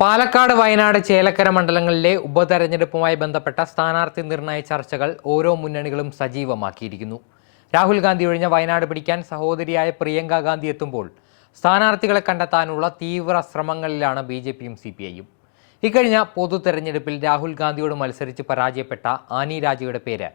പാലക്കാട്, വയനാട്, ചേലക്കര മണ്ഡലങ്ങളിലെ ഉപതെരഞ്ഞെടുപ്പുമായി ബന്ധപ്പെട്ട സ്ഥാനാർത്ഥി നിർണയ ചർച്ചകൾ ഓരോ മുന്നണികളും സജീവമാക്കിയിരിക്കുന്നു. രാഹുൽ ഗാന്ധി ഒഴിഞ്ഞ വയനാട് പിടിക്കാൻ സഹോദരിയായ പ്രിയങ്ക ഗാന്ധി എത്തുമ്പോൾ സ്ഥാനാർത്ഥികളെ കണ്ടെത്താനുള്ള തീവ്ര ശ്രമങ്ങളിലാണ് ബി.ജെ.പിയും സി.പി.ഐയും. ഇക്കഴിഞ്ഞ പൊതു തെരഞ്ഞെടുപ്പിൽ രാഹുൽ ഗാന്ധിയോട് മത്സരിച്ച് പരാജയപ്പെട്ട ആനി രാജയുടെ പേര്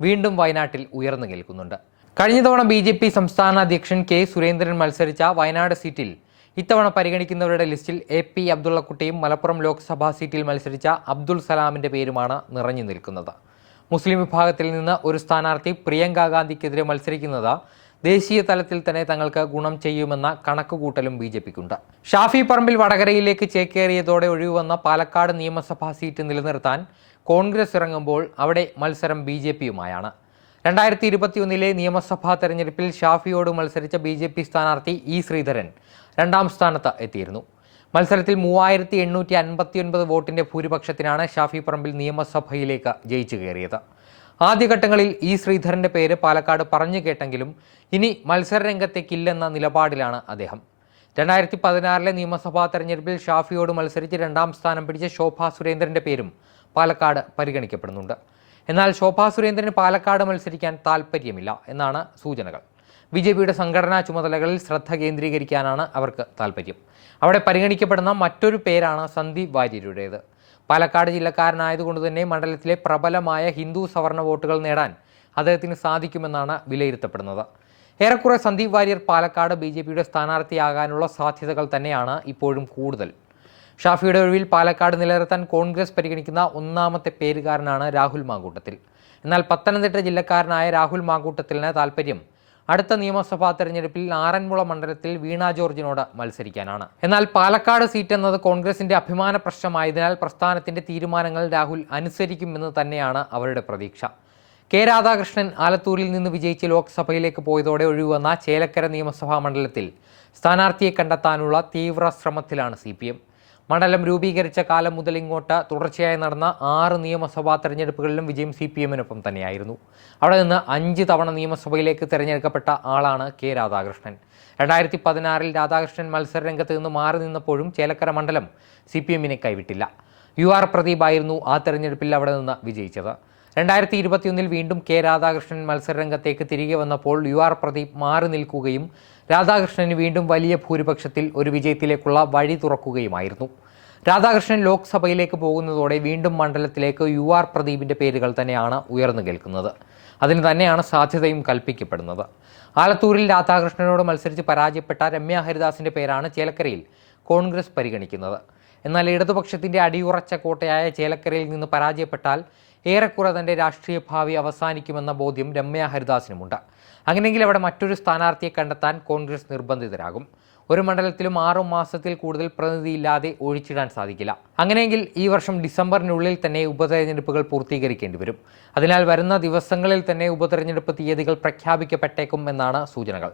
വീണ്ടും വയനാട്ടിൽ ഉയർന്നു കേൾക്കുന്നുണ്ട്. കഴിഞ്ഞ തവണ ബി.ജെ.പി സംസ്ഥാന അധ്യക്ഷൻ കെ സുരേന്ദ്രൻ മത്സരിച്ച വയനാട് സീറ്റിൽ ഇത്തവണ പരിഗണിക്കുന്നവരുടെ ലിസ്റ്റിൽ എ.പി. അബ്ദുള്ളക്കുട്ടിയും മലപ്പുറം ലോക്സഭാ സീറ്റിൽ മത്സരിച്ച അബ്ദുൾ സലാമിന്റെ പേരുമാണ് നിറഞ്ഞു നിൽക്കുന്നത്. മുസ്ലിം വിഭാഗത്തിൽ നിന്ന് ഒരു സ്ഥാനാർത്ഥി പ്രിയങ്ക ഗാന്ധിക്കെതിരെ മത്സരിക്കുന്നത് ദേശീയ തലത്തിൽ തന്നെ തങ്ങൾക്ക് ഗുണം ചെയ്യുമെന്ന കണക്കുകൂട്ടലും ബി.ജെ.പിക്കുണ്ട്. ഷാഫി പറമ്പിൽ വടകരയിലേക്ക് ചേക്കേറിയതോടെ ഒഴിവുവന്ന പാലക്കാട് നിയമസഭാ സീറ്റ് നിലനിർത്താൻ കോൺഗ്രസ് ഇറങ്ങുമ്പോൾ അവിടെ മത്സരം ബി.ജെ.പിയുമായാണ്. 2021 നിയമസഭാ തെരഞ്ഞെടുപ്പിൽ ഷാഫിയോട് മത്സരിച്ച ബി.ജെ.പി സ്ഥാനാർത്ഥി ഇ ശ്രീധരൻ രണ്ടാം സ്ഥാനത്ത് എത്തിയിരുന്നു. മത്സരത്തിൽ 3859 വോട്ടിന്റെ ഭൂരിപക്ഷത്തിനാണ് ഷാഫി പറമ്പിൽ നിയമസഭയിലേക്ക് ജയിച്ചു കയറിയത്. ആദ്യഘട്ടങ്ങളിൽ ഇ ശ്രീധരന്റെ പേര് പാലക്കാട് പറഞ്ഞു കേട്ടെങ്കിലും ഇനി മത്സരരംഗത്തേക്കില്ലെന്ന നിലപാടിലാണ് അദ്ദേഹം. 2016 നിയമസഭാ തെരഞ്ഞെടുപ്പിൽ ഷാഫിയോട് മത്സരിച്ച് രണ്ടാം സ്ഥാനം പിടിച്ച ശോഭാ സുരേന്ദ്രന്റെ പേരും പാലക്കാട് പരിഗണിക്കപ്പെടുന്നുണ്ട്. എന്നാൽ ശോഭാ സുരേന്ദ്രന് പാലക്കാട് മത്സരിക്കാൻ താൽപ്പര്യമില്ല എന്നാണ് സൂചനകൾ. ബി.ജെ.പിയുടെ സംഘടനാ ചുമതലകളിൽ ശ്രദ്ധ കേന്ദ്രീകരിക്കാനാണ് അവർക്ക് താൽപ്പര്യം. അവിടെ പരിഗണിക്കപ്പെടുന്ന മറ്റൊരു പേരാണ് സന്ദീപ് വാര്യരുടേത്. പാലക്കാട് ജില്ലക്കാരനായതുകൊണ്ട് തന്നെ മണ്ഡലത്തിലെ പ്രബലമായ ഹിന്ദു സവർണ വോട്ടുകൾ നേടാൻ അദ്ദേഹത്തിന് സാധിക്കുമെന്നാണ് വിലയിരുത്തപ്പെടുന്നത്. ഏറെക്കുറെ സന്ദീപ് വാര്യർ പാലക്കാട് ബി.ജെ.പിയുടെ സ്ഥാനാർത്ഥിയാകാനുള്ള സാധ്യതകൾ തന്നെയാണ് ഇപ്പോഴും കൂടുതൽ. ഷാഫിയുടെ ഒഴിവിൽ പാലക്കാട് നിലനിർത്താൻ കോൺഗ്രസ് പരിഗണിക്കുന്ന ഒന്നാമത്തെ പേരുകാരനാണ് രാഹുൽ മാങ്കൂട്ടത്തിൽ. എന്നാൽ പത്തനംതിട്ട ജില്ലക്കാരനായ രാഹുൽ മാങ്കൂട്ടത്തിന് താൽപ്പര്യം അടുത്ത നിയമസഭാ തെരഞ്ഞെടുപ്പിൽ ആറന്മുള മണ്ഡലത്തിൽ വീണ ജോർജിനോട് മത്സരിക്കാനാണ്. എന്നാൽ പാലക്കാട് സീറ്റ് എന്നത് കോൺഗ്രസിന്റെ അഭിമാന പ്രശ്നമായതിനാൽ പ്രസ്ഥാനത്തിന്റെ തീരുമാനങ്ങൾ രാഹുൽ അനുസരിക്കുമെന്ന് തന്നെയാണ് അവരുടെ പ്രതീക്ഷ. കെ രാധാകൃഷ്ണൻ ആലത്തൂരിൽ നിന്ന് വിജയിച്ച് ലോക്സഭയിലേക്ക് പോയതോടെ ഒഴിവുവന്ന ചേലക്കര നിയമസഭാ മണ്ഡലത്തിൽ സ്ഥാനാർത്ഥിയെ കണ്ടെത്താനുള്ള തീവ്ര ശ്രമത്തിലാണ് സി.പി.എം. മണ്ഡലം രൂപീകരിച്ച കാലം മുതൽ ഇങ്ങോട്ട് തുടർച്ചയായി നടന്ന 6 നിയമസഭാ തെരഞ്ഞെടുപ്പുകളിലും വിജയം സി.പി.എമ്മിനൊപ്പം തന്നെയായിരുന്നു. അവിടെ നിന്ന് 5 തവണ നിയമസഭയിലേക്ക് തിരഞ്ഞെടുക്കപ്പെട്ട ആളാണ് കെ രാധാകൃഷ്ണൻ. 2016 രാധാകൃഷ്ണൻ മത്സരരംഗത്ത് നിന്ന് മാറി നിന്നപ്പോഴും ചേലക്കര മണ്ഡലം സി.പി.എമ്മിനെ കൈവിട്ടില്ല. UR പ്രദീപായിരുന്നു ആ തെരഞ്ഞെടുപ്പിൽ അവിടെ നിന്ന് വിജയിച്ചത്. 2021 വീണ്ടും കെ രാധാകൃഷ്ണൻ മത്സരരംഗത്തേക്ക് തിരികെ വന്നപ്പോൾ UR പ്രദീപ് മാറി നിൽക്കുകയും രാധാകൃഷ്ണന് വീണ്ടും വലിയ ഭൂരിപക്ഷത്തിൽ ഒരു വിജയത്തിലേക്കുള്ള വഴി തുറക്കുകയുമായിരുന്നു. രാധാകൃഷ്ണൻ ലോക്സഭയിലേക്ക് പോകുന്നതോടെ വീണ്ടും മണ്ഡലത്തിലേക്ക് UR പ്രദീപിന്റെ പേരുകൾ തന്നെയാണ് ഉയർന്നു കേൾക്കുന്നത്. അതിന് തന്നെയാണ് സാധ്യതയും കൽപ്പിക്കപ്പെടുന്നത്. ആലത്തൂരിൽ രാധാകൃഷ്ണനോട് മത്സരിച്ച് പരാജയപ്പെട്ട രമ്യ ഹരിദാസിന്റെ പേരാണ് ചേലക്കരയിൽ കോൺഗ്രസ് പരിഗണിക്കുന്നത്. എന്നാൽ ഇടതുപക്ഷത്തിന്റെ അടിയുറച്ച കോട്ടയായ ചേലക്കരയിൽ നിന്ന് പരാജയപ്പെട്ടാൽ ഏറെക്കുറെ തന്റെ രാഷ്ട്രീയ ഭാവി അവസാനിക്കുമെന്ന ബോധ്യം രമ്യ ഹരിദാസിനുമുണ്ട്. അങ്ങനെയെങ്കിൽ അവിടെ മറ്റൊരു സ്ഥാനാർത്ഥിയെ കണ്ടെത്താൻ കോൺഗ്രസ് നിർബന്ധിതരാകും. ഒരു മണ്ഡലത്തിലും 6 മാസത്തിൽ കൂടുതൽ പ്രതിനിധിയില്ലാതെ ഒഴിച്ചിടാൻ സാധിക്കില്ല. അങ്ങനെയെങ്കിൽ ഈ വർഷം ഡിസംബറിനുള്ളിൽ തന്നെ ഉപതെരഞ്ഞെടുപ്പുകൾ പൂർത്തീകരിക്കേണ്ടി വരും. അതിനാൽ വരുന്ന ദിവസങ്ങളിൽ തന്നെ ഉപതെരഞ്ഞെടുപ്പ് തീയതികൾ പ്രഖ്യാപിക്കപ്പെട്ടേക്കും എന്നാണ് സൂചനകൾ.